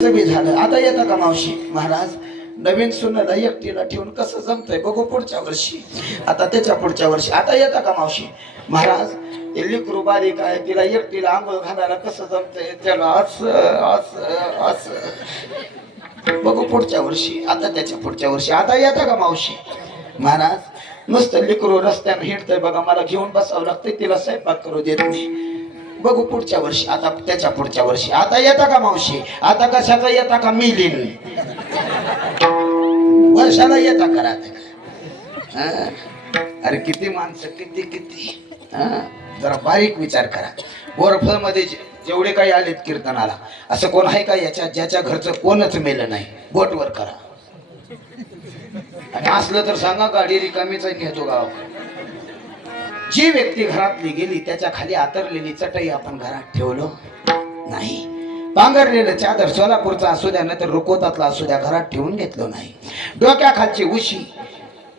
कमी झालं. आता येतं का मावशी? महाराज नवीन सुनाला एकटीला ठेवून कसं जमतंय? बघू पुढच्या वर्षी. आता त्याच्या पुढच्या वर्षी. आता येतं का मावशी? महाराज लिकरू लेकरू बारीक आहे तिला एकटीला आंघोळ घालायला कसं जमतंय? त्याला असं अस अस. बघू पुढच्या वर्षी. आता त्याच्या पुढच्या वर्षी. आता येतं का मावशी? महाराज नुसतं लेकरू रस्त्यानं हिंडतंय बघा. मला घेऊन बसावं लागतंय. तिला स्वयंपाक करू देत नाही. बघू पुढच्या वर्षी आता त्याच्या पुढच्या वर्षी. आता येता का मावशी? आता कशाचा येता का मिलीन? वर्षाला येता करा अरे किती माणसं किती किती. जरा बारीक विचार करा. बोरफळमध्ये जे- जेवढे काही आलेत कीर्तनाला असं कोण आहे का याच्या ज्याच्या घरचं कोणच मेलं नाही? बोटवर करा. आणि असलं तर सांगा गाडी रिकामीच नेतो गाव जी व्यक्ती घरातली गेली त्याच्याखाली आतरलेली चटई आपण घरात ठेवलो नाही. पांघरलेलं चादर सोलापूरचा असू द्या नाही तर रुकोतातला असू द्या घरात ठेवून घेतलो नाही. डोक्याखालची उशी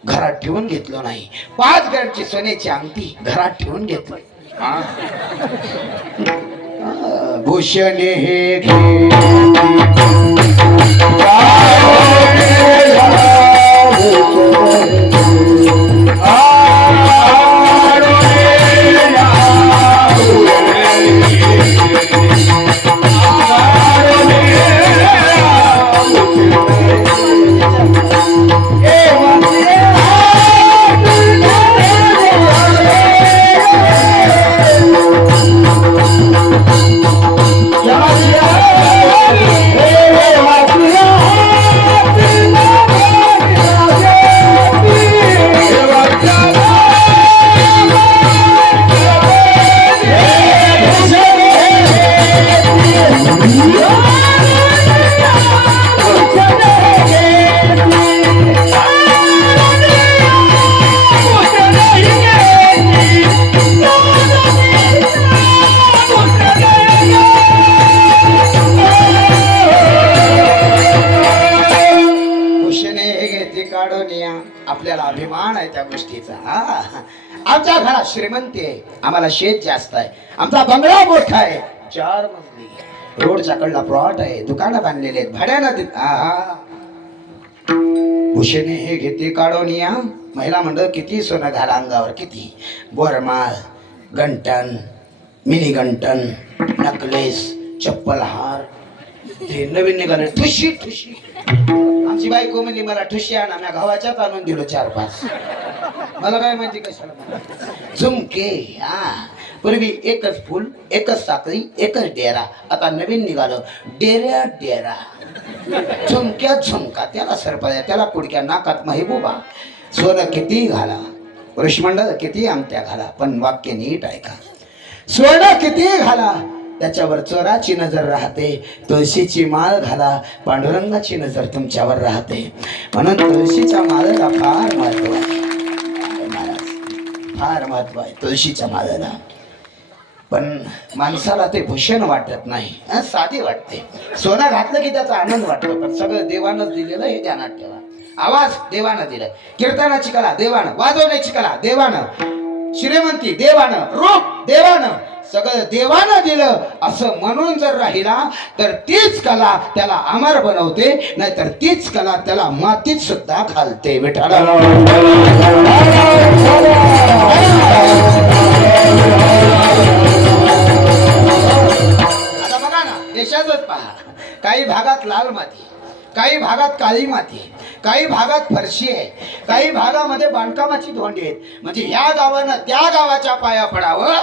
घरात ठेवून घेतलो नाही. पाच ग्रॅमची सोन्याची अंगठी घरात ठेवून घेतली. भूषणे हे घे. हा. आमच्या घरात श्रीमंती आहे. आम्हाला शेत जास्त आहे. आमचा बंगला मोठा आहे. चार मजली रोडच्या कडला प्लॉट आहे. दुकानं बांधलेले आहेत. भाड्यानं देत आहा. हे. घेते काढून या महिला मंडळ किती? सोनं घाला अंगावर किती? बोरमाळ गंटन मिनी गंटन नकलेस चप्पल हार. ते नवीन निघाले. ठुशी ठुशी. आमची बायको म्हणली मला ठुशी आणा म्या गव्हाच्याच आणून दिलो चार पाच. मला काय माहिती कशाला झुमके हा. पूर्वी एकच फुल एकच साखळी एकच डेरा. आता नवीन निघालं. डेऱ्या डेरा. झुमक्या झुमका. त्याला सरपळ्या त्याला कुडक्या नाकात महबूबा. सोनं किती घाला? ऋषमंडळ किती आमत्या घाला? पण वाक्य नीट ऐका. सोनं किती घाला? त्याच्यावर चोराची नजर राहते. तुळशीची माळ घाला पांडुरंगाची नजर तुमच्यावर राहते. म्हणून तुळशीच्या माळेला फार महत्त्व आहे. महाराज, फार महत्त्व आहे तुळशीच्या माळेला पण माणसाला ते भूषण वाटत नाही. साधी वाटते. सोनं घातलं की त्याचा आनंद वाटतो पण सगळं देवानंच दिलेलं हे ध्यानात ठेवा. आवाज देवानं दिलाय. कीर्तनाची कला देवानं वाजवण्याची कला देवानं. श्रीमंती देवानं रूप देवानं. सगळं देवानं दिलं. असं म्हणून जर राहिला तर तीच कला त्याला अमर बनवते नाहीतर तीच कला त्याला मातीत सुद्धा घालते विठाला बघा ना देशातच पहा. काही भागात लाल माती काही भागात काळी माती काही भागात फरशी आहे काही भागामध्ये बांधकामाची धोंडी आहेत. म्हणजे ह्या गावानं त्या गावाच्या पाया पडावं.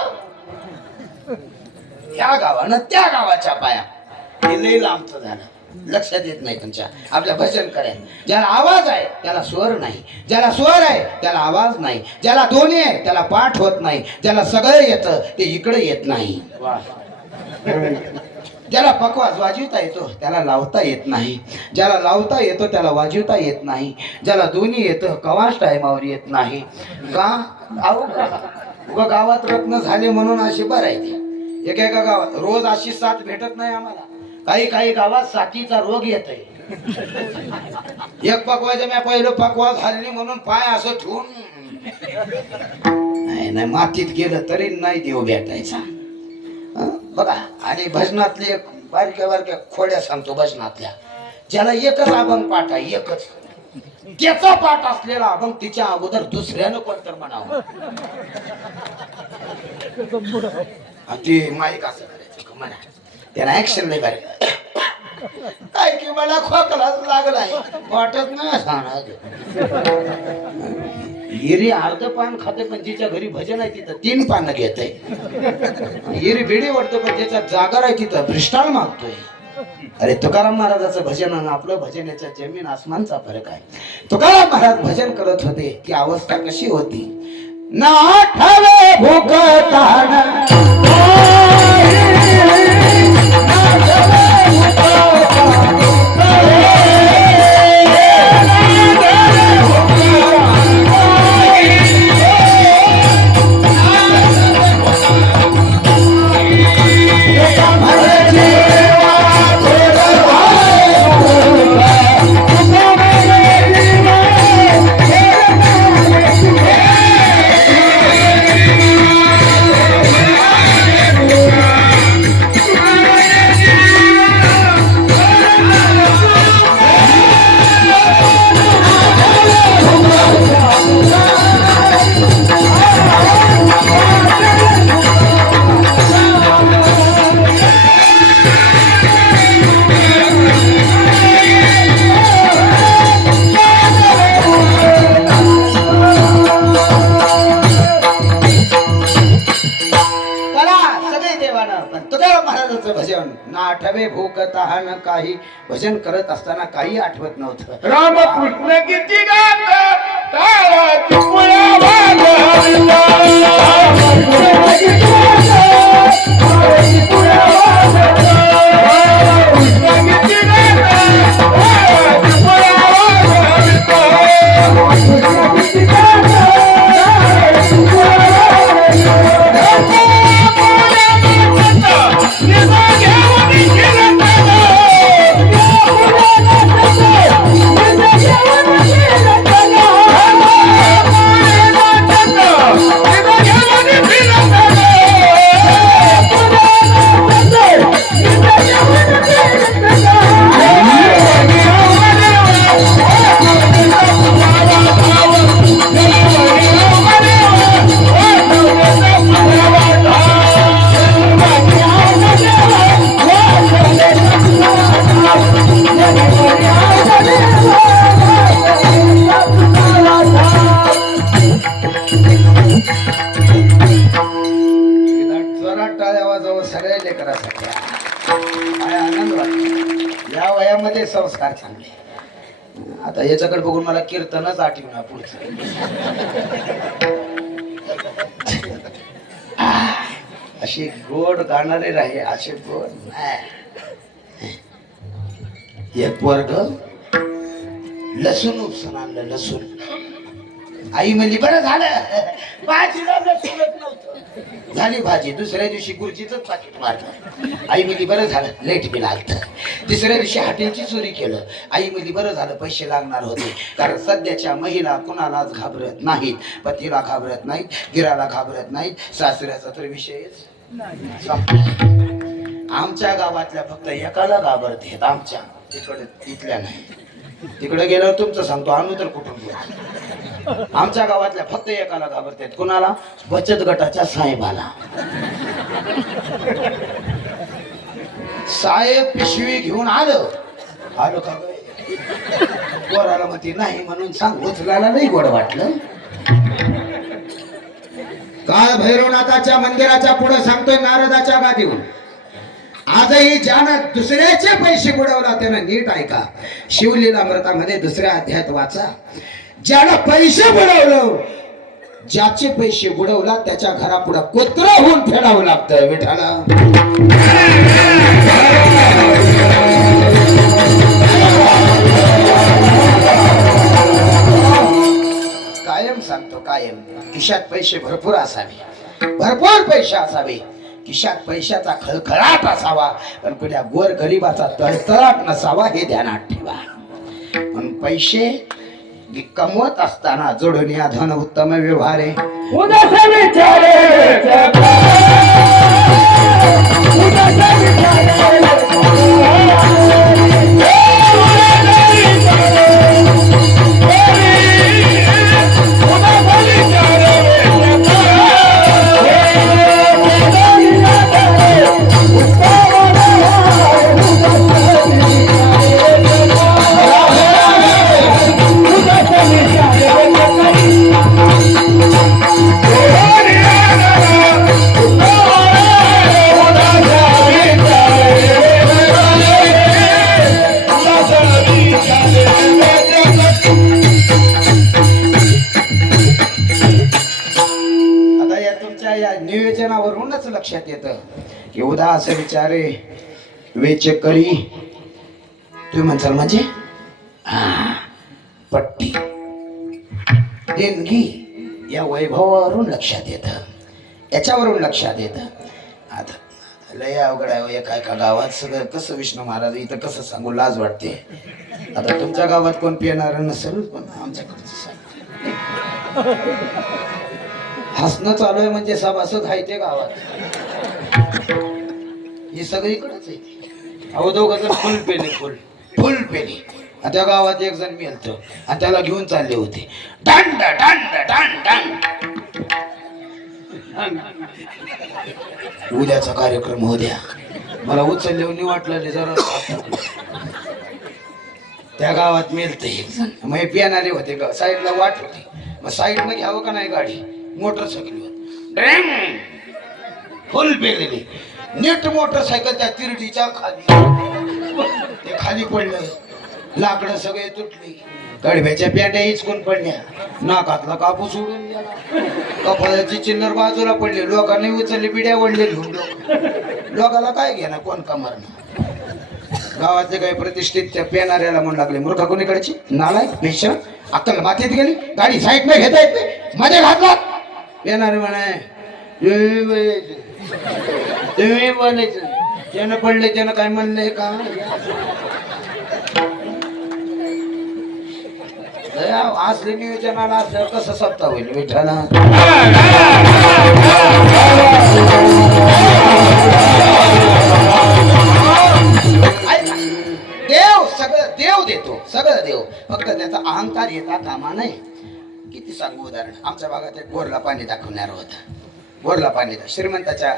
ह्या गावानं त्या गावाच्या पाया. हे लई लांबचं झालं. लक्षात येत नाही तुमच्या. आपल्या भजन करायला ज्याला आवाज आहे त्याला स्वर नाही. ज्याला स्वर आहे त्याला आवाज नाही. ज्याला दोन्ही आहे त्याला पाठ होत नाही. ज्याला सगळं येतं ते इकडे येत नाही. ज्याला पकवास वाजवता येतो त्याला लावता येत नाही. ज्याला लावता येतो त्याला वाजवता येत नाही. ज्याला दोन्ही येतं कवाच टायमावर येत नाही. का? उगा गावात रत्न झाले म्हणून असे बरं एक एका गावात. रोज अशी साथ भेटत नाही आम्हाला. काही काही गावात साथीचा रोग येत आहे एक पकवायचं मी पहिलं पकवा झाली म्हणून पाय असं ठेवून. नाही नाही मातीत गेलं तरी नाही देव भेटायचा. बघा आणि भजनातले एक बारक्या बारक्या खोड्या सांगतो भजनातल्या. ज्याला एकच अभंग पाठ आहे एकच. त्याचा पाठ असलेला अभंग तिच्या अगोदर दुसऱ्यानं कोणतर म्हणावं? ते माईक असं करायचं? का म्हणा? त्याला ऍक्शन नाही करायचं काय की मला खोकलाच लागलाय. वाटत नाही सांगणार हिरी अर्ध पान खाते पण जिच्या घरी भजन आहे तिथं तीन पानं घेत आहे हिरी बिडी वाटतं पण ज्याच्या जागर आहे तिथं भ्रिष्टाळ मागतोय. अरे तुकाराम महाराजाचं भजन आणि आपलं भजन याच्या जमीन आसमानचा फरक आहे. तुकाराम महाराज भजन करत होते की अवस्था कशी होती? ना आठवे भूक ताण. करत असताना काही आठवत नव्हतं. राम कृष्ण किती वाजव करायसाठी. आनंद वाटतो. या वयामध्ये संस्कार चांगले. आता याच्याकडे बघून मला कीर्तनच आठवणार पुढचं. अशी गोड गाणारे राहे असे गोड. नाही. एक वर्ग लसूण उपसून आणलं लसूण. आई म्हणली बरं झालं. भाजीला नव्हतं. झाली भाजी. दुसऱ्या दिवशी गुरुजीच पाकिट मारलं. आई म्हणली बरं झालं लेट बिल आलत. तिसऱ्या दिवशी हॉटेलची चोरी केलं. आई म्हणली बरं झालं पैसे लागणार होते. कारण सध्याच्या महिला कुणालाच घाबरत नाहीत. पतीला घाबरत नाहीत. गिराला घाबरत नाहीत. सासऱ्याचा तर विषयच आमच्या गावातल्या फक्त एकाला घाबरते आमच्या. तिकडे तिथल्या नाही. तिकडे गेल्यावर तुमचं सांगतो. आम्ही तर कुठून बोलतो आमच्या गावातल्या फक्त एकाला घाबरतात. कुणाला? बचत गटाच्या साहेबाला. साहेब पिशवी घेऊन आलं. आलो का गं? म्हणते नाही म्हणून सांग उचलायला नाही गोड वाटलं. काळ भैरवनाथाच्या मंदिराच्या पुढे सांगतोय नारदाच्या गादीहून. आजही ज्यानं दुसऱ्याचे पैसे बुडवला त्यानं नीट ऐका. शिवलीला अमृतामध्ये दुसऱ्या अध्यात वाचा. ज्याला पैसे बुडवलं ज्याचे पैसे बुडवला त्याच्या घरापुढं कुत्र होऊन फेडावं लागतं विठाला कायम सांगतो कायम. खिशात पैसे भरपूर असावे. भरपूर पैसे असावे. खिशात पैशाचा खळखळाट असावा. पण कुठल्या गोर गरिबाचा तळतळाट नसावा हे ध्यानात ठेवा. पण पैसे कमवत असताना जोडून या धन उत्तम व्यवहारे उदास विचारे उदास विचारे. अरे विचारे वेचकरी तुम्ही म्हणसाल म्हणजे? पट्टी. देणगी या वैभवावरून लक्षात येतं. याच्यावरून लक्षात येतं. आता लय अवघड आहे हो, एका एका गावात सगळं कसं विष्णू महाराज इथं कसं सांगू लाज वाटते. आता तुमच्या गावात कोण पिणार नसेल पण आमच्याकडचं सांग. हसणं चालू आहे म्हणजे सभासद आहे ते गावात. हे सगळीकडेच आहे. अहो दोघं जण फुल पेले फुल फुल पेले आणि त्या गावात एक जण मिळत आणि त्याला घेऊन चालले होते. डांड डांड डांड डांड उद्याचा कार्यक्रम हो द्या. मला उचलले वाटलं जरा त्या गावात मेलते एक जण मग पियानाले होते साईडला वाट होती. मग साईडला घ्यावं का नाही गाडी? मोटरसायकलवर. ड्रॅंग फुल पेलेली नीट मोटरसायकल त्या तिरडीच्या खाली. ते खाली पडलं. लाकडं सगळे तुटली. कडव्याच्या पॅन्ट्या हिचकून पडल्या. नाकातला कापूस उडून गेला. कपाळाची चिल्लर बाजूला पडली. लोकांनी उचलली बिड्या ओढले घेऊन लोक लोकाला काय घेणार कोण कमरनं? गावातले काही प्रतिष्ठित त्या पेनाऱ्याला म्हणू लागले मूर्खा कोणीकडची? नालाय पेशा अक्कल मातीत गेली? गाडी साईड नाही घेता येत. नाही मध्ये घातला पेनारे म्हणाय तुम्ही बोलायचं. त्यानं पडले त्यानं काय म्हणलंय का? दया, असले नियोजनाला कसं सत्ता होईल? विठाला देव सगळं देव देतो. सगळं देव. फक्त त्याचा अहंकार येता कामा नाही किती सांगू उदाहरण? आमच्या भागात एक बोरला पाणी दाखवणार होता. बोरला पाणी श्रीमंताच्या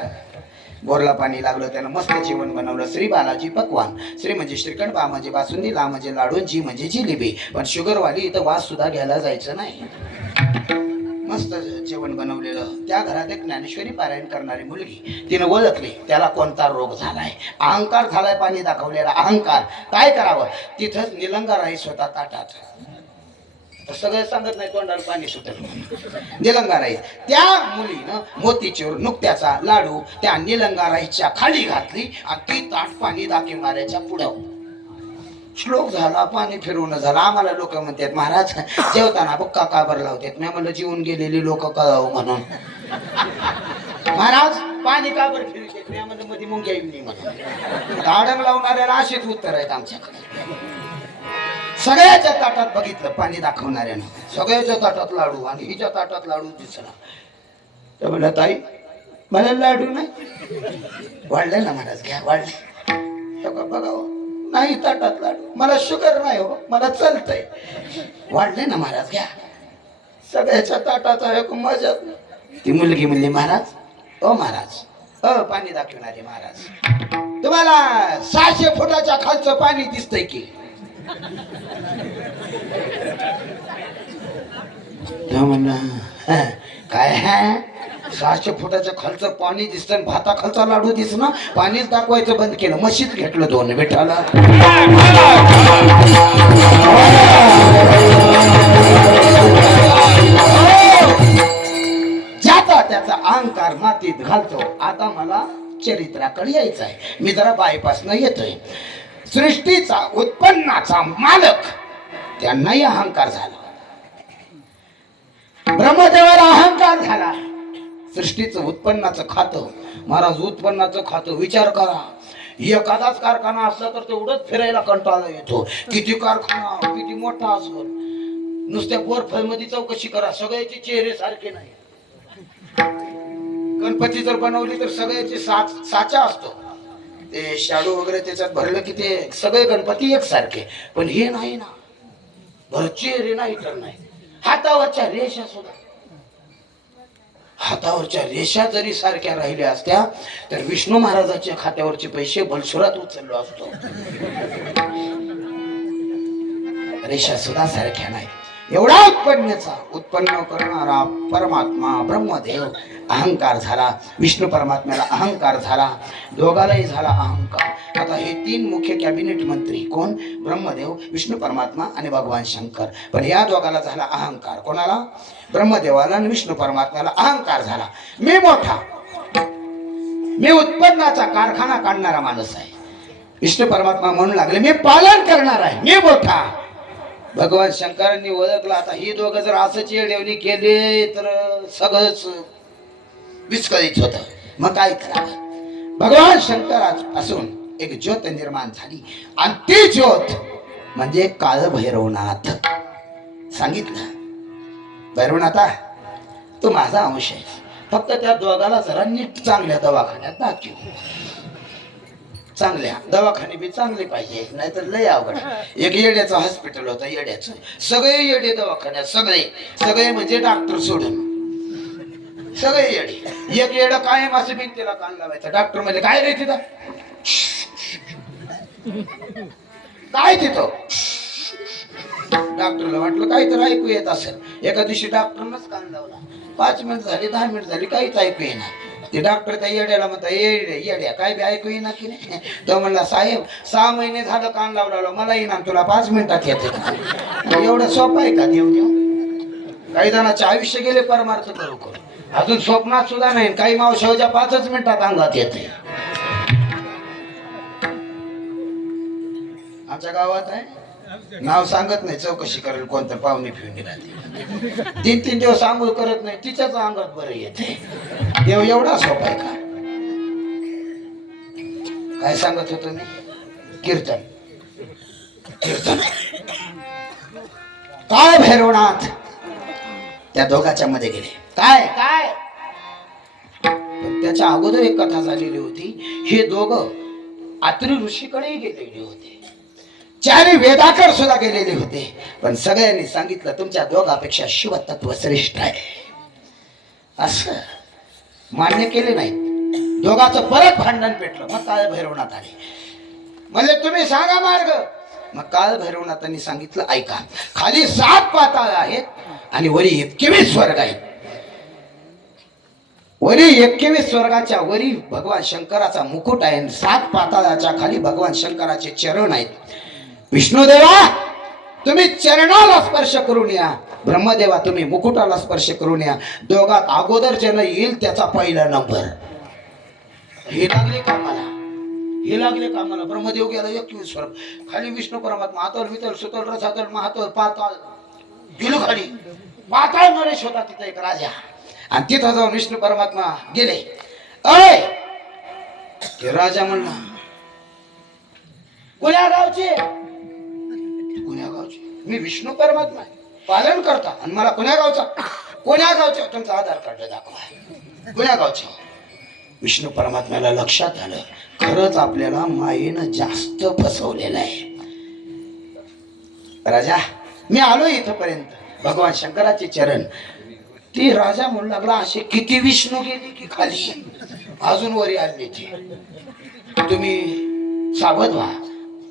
बोरला पाणी लागलं त्यानं मस्त जेवण बनवलं. श्री बालाजी पकवान. श्री म्हणजे श्रीखंड बा म्हणजे बासुंदी ला म्हणजे लाडू जी म्हणजे जिलेबी. पण शुगरवाली इथं वास सुद्धा घ्यायला जायचं नाही. मस्त जेवण बनवलेलं. त्या घरात एक ज्ञानेश्वरी पारायण करणारी मुलगी तिनं ओळखली. त्याला कोणता रोग झालाय? अहंकार झालाय पाणी दाखवलेला अहंकार. काय करावं? तिथंच निलंगा राईस होता ताटात. सगळं सांगत नाही तोंडाला पाणी सुटत निलंगाराई त्या मुलीनं मोतीचूर नुकत्याचा लाडू त्या निलंगाराईच्या खाली घातली आणि ती ताट पाणी दाखवणाऱ्याच्या पुढं. श्लोक झाला पाणी फिरवणं झालं. आम्हाला लोक म्हणतात महाराज जेवताना बुक्का का बरं लावतात? मी म्हणलं जीवन गेलेली लोक कळावं म्हणून. महाराज पाणी का बरं फिरतात मी म्हणलं मध्ये मुंग्या येऊन म्हणून. लावणाऱ्याला असेच उत्तर आहेत आमच्याकडे. सगळ्याच्या ताटात बघितलं पाणी दाखवणाऱ्यानं. सगळ्याच्या ताटात लाडू आणि हिच्या ताटात लाडू दिसला तर म्हणलं ताई मला लाडू नाही. वाढले ना महाराज घ्या वाढले. तो का बघावं हो. नाही ताटात लाडू. मला शुगर नाही हो मला चालतंय. वाढले ना महाराज घ्या. सगळ्याच्या ताटात आहे मजा ती मुलगी म्हणली महाराज ओ महाराज अ पाणी दाखवणारे महाराज तुम्हाला सहाशे फुटाच्या खालचं पाणी दिसतंय की. तेव्हा म्हणलं काय सहाशे फुटाच्या खालचं पाणी दिसतं भाता खालचा लाडू दिसना पाणीच दाखवायचं बंद केलं. मशीद घेतलं दोन विठाला ज्याचा त्याचा अहंकार मातीत घालतो आता मला चरित्राकडे यायचं आहे मी जरा बायपासनं येतोय. सृष्टीचा उत्पन्नाचा मालक. त्यांनाही अहंकार झाला. ब्रह्मदेवाला अहंकार झाला. सृष्टीचं उत्पन्नाचं खातं. महाराज उत्पन्नाचं खातं. विचार करा. एखादाच कारखाना असला तर तेवढंच फिरायला कंटाळा येतो. किती कारखाना किती मोठा असो नुसत्या बोरफलमध्ये चौकशी करा. सगळ्याचे चेहरे सारखे नाही. गणपती जर बनवली तर सगळ्याचे साच साचा असतो. ते शाडू वगैरे त्याच्यात भरलं की ते सगळे गणपती एकसारखे. पण हे नाही ना. भरची चेहरे नाही तर नाही. हातावरच्या रेषा सुद्धा. हातावरच्या रेषा जरी सारख्या राहिल्या असत्या तर विष्णू महाराजाच्या खात्यावरचे पैसे भलसुरात उचललो असतो. रेषा सुद्धा सारख्या नाही. एवढा उत्पन्नचा उत्पन्न करणारा परमात्मा ब्रह्मदेव अहंकार झाला. विष्णू परमात्म्याला अहंकार झाला. दोघालाही झाला अहंकार. आता हे तीन मुख्य कॅबिनेट मंत्री कोण? ब्रह्मदेव विष्णू परमात्मा आणि भगवान शंकर. पण या दोघाला झाला अहंकार. कोणाला? ब्रह्मदेवाला आणि विष्णू परमात्म्याला अहंकार झाला. मी मोठा. मी उत्पन्नाचा कारखाना काढणारा माणूस आहे. विष्णू परमात्मा म्हणू लागले मी पालन करणार आहे. मी मोठा. भगवान शंकरांनी ओळखलं. आता ही दोघं जर असंच येडवणी केले तर सगळंच विस्कळीत होत. मग काय करावं? भगवान शंकरापासून एक ज्योत निर्माण झाली. आणि ती ज्योत म्हणजे काळभैरवनाथ. सांगितलं. भैरवनाथा तो माझा अंश आहे. फक्त त्या दोघाला जरा नीट चांगल्या दवाखान्यात दाखव. चांगल्या दवाखाने बी चांगले पाहिजे नाहीतर लय अवघड. एक येड्याचं हॉस्पिटल होतं येड्याचं. सगळे येडे दवाखान्यात सगळे. सगळे म्हणजे डॉक्टर सोडून. सगळे येडे. एक येड कायम असं भिंतीला कान लावायचं. डॉक्टर म्हणजे काय रे तिथं? काय तिथं? डॉक्टरला वाटलं काहीतरी ऐकू येत असेल. एका दिवशी डॉक्टरनंच कान लावला. पाच मिनिट झाली दहा मिनिट झाली काहीच ऐकू येणार ते डॉक्टर त्या येड्याला म्हणता येड्या येड्या काय बी ऐकू येणार की नाही? तो म्हणला साहेब सहा महिने झालं कान लावला मला येणार तुला पाच मिनिटात येते. एवढं सोपं आहे का देव देव? काही जणांचे आयुष्य गेले परमार्थ करू करू. अजून स्वप्नात सुद्धा नाही काही मावशावच्या पाचच मिनिटात अंगात येते. आमच्या गावात आहे? नाव सांगत नाही चौकशी करेल कोणतं पाहुणे फिरून राहते तीन तीन दिवस आंघोळ करत नाही तिच्याच अंगात बरं येते. देव एवढा सोपा आहे का? काय सांगत होतो मी? कीर्तन. कीर्तन. काय भैरवनाथ? त्या दोघाच्या मध्ये गेले. काय? काय? त्याच्या अगोदर एक कथा झालेली होती. हे दोघं आत्री ऋषीकडेही गेलेले होते. चारी वेदाकर सुद्धा गेलेले होते. पण सगळ्यांनी सांगितलं तुमच्या दोघापेक्षा शिवतत्व श्रेष्ठ आहे. असं मान्य केले नाही. दोघाचं परत भांडण पेटलं. मग काळ भैरवनाथ आले. म्हणजे तुम्ही सांगा मार्ग. मग काळ भैरवनाथांनी सांगितलं ऐका खाली सात पाताळ आहेत आणि वरी एकवीस स्वर्ग आहेत. वरी एकवीस स्वर्गाच्या वरी भगवान शंकराचा मुकुट आहे सात पाताळाच्या खाली भगवान शंकराचे चरण आहेत. विष्णुदेवा तुम्ही चरणाला स्पर्श करून या. ब्रह्मदेवा तुम्ही मुकुटाला स्पर्श करून या. दोघात अगोदर जन येईल त्याचा पहिला नंबर. हे लागले कामाला. हे लागले कामाला. ब्रह्मदेव गेला एकवीस स्वर्ग खाली विष्णू परमात्मा आतल वितल सुतल रसातल महातोल पाताळ गेलो खाली पाताळ नरेश होता तिथं एक राजा. आणि तिथं जाऊन विष्णू परमात्मा गेले. अय! ते राजा म्हणला कुण्या कुण्या गावचे? मी विष्णू परमात्मा आहे. पालन करता. आणि मला कोण्या गावचा? कोण्या गावचे तुमचा आधार कार्ड दाखवा. कोण्या गावचे विष्णू परमात्म्याला लक्षात आलं. खरंच आपल्याला मायेनं जास्त फसवलेलं आहे. राजा मी आलो इथपर्यंत. भगवान शंकराचे चरण. ती राजा म्हणू लागला असे किती विष्णू गेले की खाली. अजून वरी आले ते. तुम्ही सावध व्हा.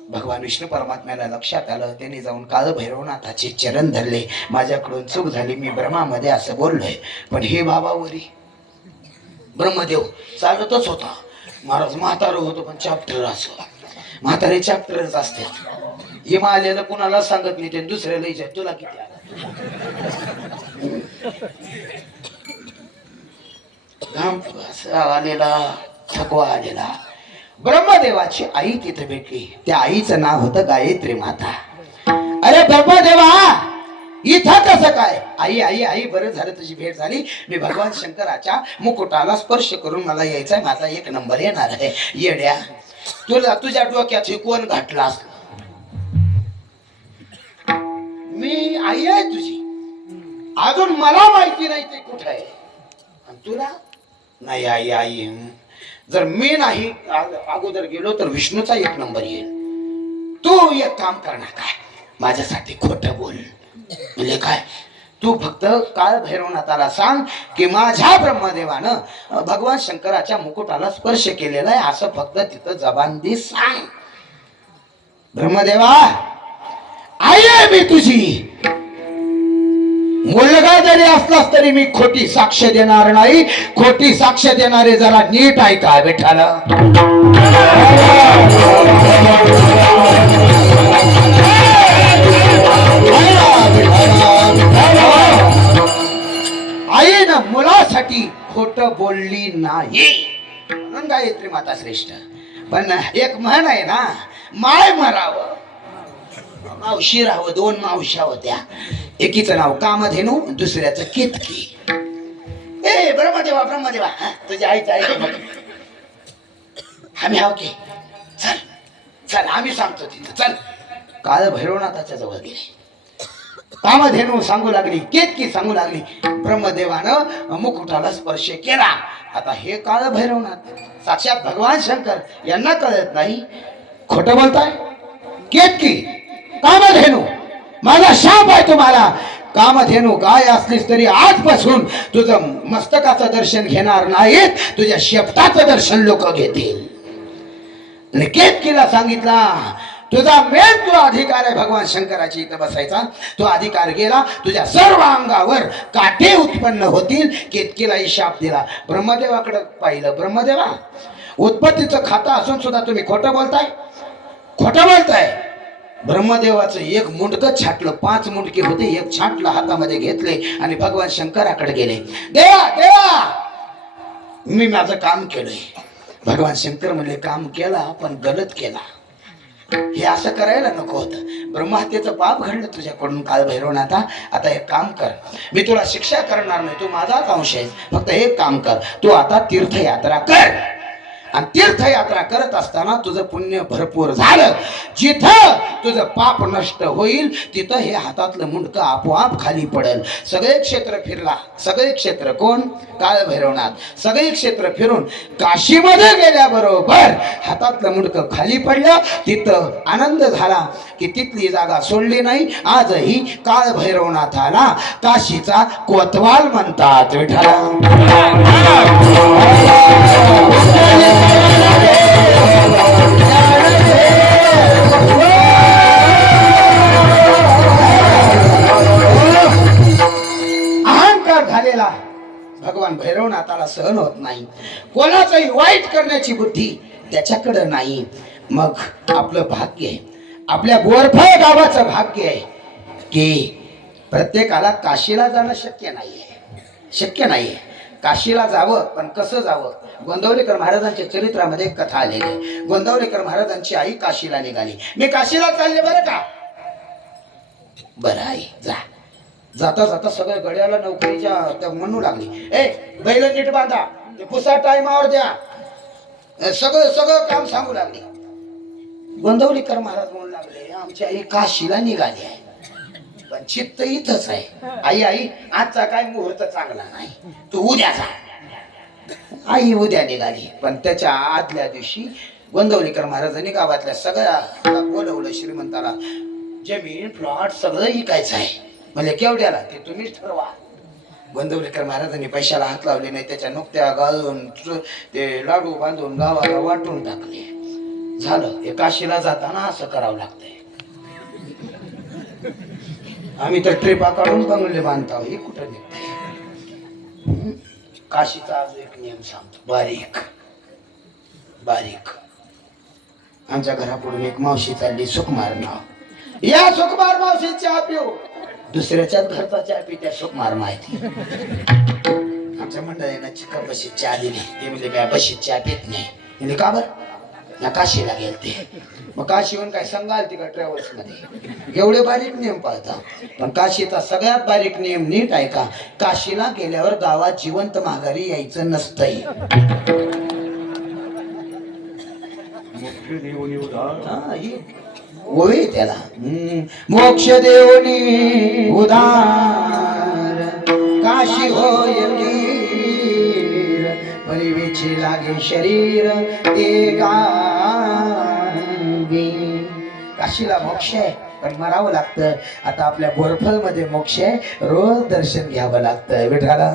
भगवान विष्णू परमात्म्याला लक्षात आलं त्यांनी जाऊन काळ भैरवनाथाचे चरण धरले. माझ्याकडून चूक झाली मी ब्रह्मामध्ये असं बोललोय. पण हे बाबावरी ब्रह्मदेव चालतच होता. महाराज म्हातारं होतो पण चॅप्टर असं. म्हातारे चॅप्टरच असतात हे आलेलं कुणाला सांगत नाही ते दुसऱ्याला विचार तुला किती आलं? घाम आलेला थकवा आलेला. ब्रह्मदेवाची आई तिथे भेटली. त्या आईचं नाव होतं गायत्री माता. अरे ब्रह्मदेवा इथं कसं काय? आई आई आई बरं झालं तुझी भेट झाली. मी भगवान शंकराच्या मुकुटाला स्पर्श करून मला यायचंय. माझा एक नंबर येणार आहे. येड्या तुला तुझ्या डोक्यात कोण घातला मी आई आहे तुझी. अजून मला माहिती नाही ते कुठं आहे. तुला? नाही आई आई. जर मी नाही अगोदर गेलो तर विष्णूचा एक नंबर येईल. तू एक काम करणार काय माझ्यासाठी खोटं बोल. म्हणजे काय? तू फक्त काळ भैरवनाथाला सांग की माझ्या ब्रह्मदेवानं भगवान शंकराच्या मुकुटाला स्पर्श केलेला आहे. असं फक्त तिथं जबानदी सांग. ब्रह्मदेवा आई मी तुझी. मुलगा जरी असलास तरी मी खोटी साक्ष देणार नाही. खोटी साक्ष देणारे जरा नीट ऐका आई ना मुलासाठी खोट बोलली नाही. म्हणून गायत्री माता श्रेष्ठ. पण एक म्हण आहे ना माय मरावं. मावशी राहावं दोन मावश्या होत्या. एकीचं नाव कामधेनू दुसऱ्याचं केतकी. ए ब्रह्मदेवा ब्रह्मदेवा तुझ्या आईचं ऐक आम्ही हाव की? चल चल आम्ही सांगतो तिथं. चल. काळ भैरवनाथाच्या जवळ गेले. कामधेनू सांगू लागली केतकी सांगू लागली. ब्रह्मदेवानं मुकुटाला स्पर्श केला. आता हे काळ भैरवनाथ साक्षात भगवान शंकर यांना कळत नाही. खोटं बोलताय? केतकी? कामधेनू. माझा शाप आहे तुम्हाला. कामधेनू गाय असलीस तरी आजपासून तुझं मस्तकाचं दर्शन घेणार नाहीत. तुझ्या शेपटाचं दर्शन लोक घेतील. आणि केतकीला सांगितला तुझा मेन जो अधिकार आहे भगवान शंकराची इथं बसायचा तो अधिकार गेला. तुझ्या सर्व अंगावर काटे उत्पन्न होतील. केतकीला शाप दिला. ब्रह्मदेवाकडे पाहिलं. ब्रह्मदेवा उत्पत्तीचं खातं असून सुद्धा तुम्ही खोटं बोलताय. खोटं बोलताय. ब्रह्मदेवाचं एक मुंडकं छाटलं पाच मुंडके होते एक छाटलं हातामध्ये घेतले आणि भगवान शंकराकडे गेले. देवा देवा! मी माझं काम केलंय. भगवान शंकर म्हणले काम केला पण गलत केला. हे असं करायला नको होतं. ब्रह्महत्येचं पाप घडलं तुझ्याकडून काल भैरवनाथा आता एक काम कर. मी तुला शिक्षा करणार नाही तू माझाच अंश आहेस. फक्त एक काम कर. तू आता तीर्थयात्रा कर. आणि तीर्थयात्रा करत असताना तुझं पुण्य भरपूर झालं. जिथं तुझं पाप नष्ट होईल तिथं हे हातातलं मुंडकं आपोआप खाली पडेल. सगळे क्षेत्र फिरला. सगळे क्षेत्र कोण? काळभैरवनाथ सगळे क्षेत्र फिरून काशीमध्ये गेल्याबरोबर हातातलं मुंडकं खाली पडलं तिथं आनंद झाला की तिथली जागा सोडली नाही. आजही काळभैरवनाथाला काशीचा कोतवाल म्हणतात विठाला झालेला. भगवान भैरवनाथाला सहन होत नाही. कोणाचंही वाईट करण्याची बुद्धी त्याच्याकडं नाही. मग आपलं भाग्य आहे. आपल्या बोरफळ गावाचं भाग्य आहे की प्रत्येकाला काशीला जाणं शक्य नाहीये. शक्य नाहीये. काशीला जावं पण कसं जावं? गोंदवलेकर महाराजांच्या चरित्रामध्ये कथा आलेली आहे. गोंदवलेकर महाराजांची आई काशीला निघाली. मी काशीला चालले बरं का? बरं आई जा. जाता जाता सगळ्या गड्याला नोकरीच्या त्या म्हणू लागली. ए बैल नीट बांधा. ते पुसा टायमावर द्या. सगळं सगळं काम सांगू लागली. गोंदवलीकर महाराज म्हणू लागले आमची आई काशीला निघाली आहे. पण चित्त इथंच आहे. आई आई आजचा काय मुहूर्त चांगला नाही. तू उद्या जा. आई उद्या निघाली. पण त्याच्या आदल्या दिवशी गोंदवलीकर महाराजांनी गावातल्या सगळ्या बोलवलं श्रीमंताला जमीन प्लॉट सगळं विकायचं आहे. म्हणजे केवढ्याला? ते तुम्हीच ठरवा. गोंदवलीकर महाराजांनी पैशाला हात लावले नाही त्याच्या नुकत्या गाळून ते लाडू बांधून गावाला वाटून टाकले. झालं. हे काशीला जाताना असं करावं लागतंय. आम्ही तर ट्रिपा काढून बंगले बांधतो. हे कुठं निघतंय? काशीचा आज एक नियम सांगतो. बारीक. बारीक. आमच्या घरापुढून एक मावशी चालली सुकुमार नाव या सुकुमार मावशीचे आप दुसऱ्याच्याच घरचा चहा पी त्या सुकुमार माहिती. आमच्या मंडळीनं चिका बशीत चहा दिली. ते म्हणजे मी बशीत चहा पित नाही. म्हणजे का बरं? ना काशीला गेलते. मग काशीहून काय संघ आलती का ट्रॅव्हल्समध्ये एवढे बारीक नियम पाळता. पण काशीचा सगळ्यात बारीक नियम नीट आहे का काशीला गेल्यावर गावात जिवंत माघारी यायचं नसतंय. हा, ही होई त्याला. मोक्ष देवनी उदार. काशी होय परिविची लागे शरीर ते काशीला मोक्ष आहे पण मरावं लागतं. आता आपल्या बोरफलमध्ये मोक्ष आहे रोज दर्शन घ्यावं लागतं. विठाला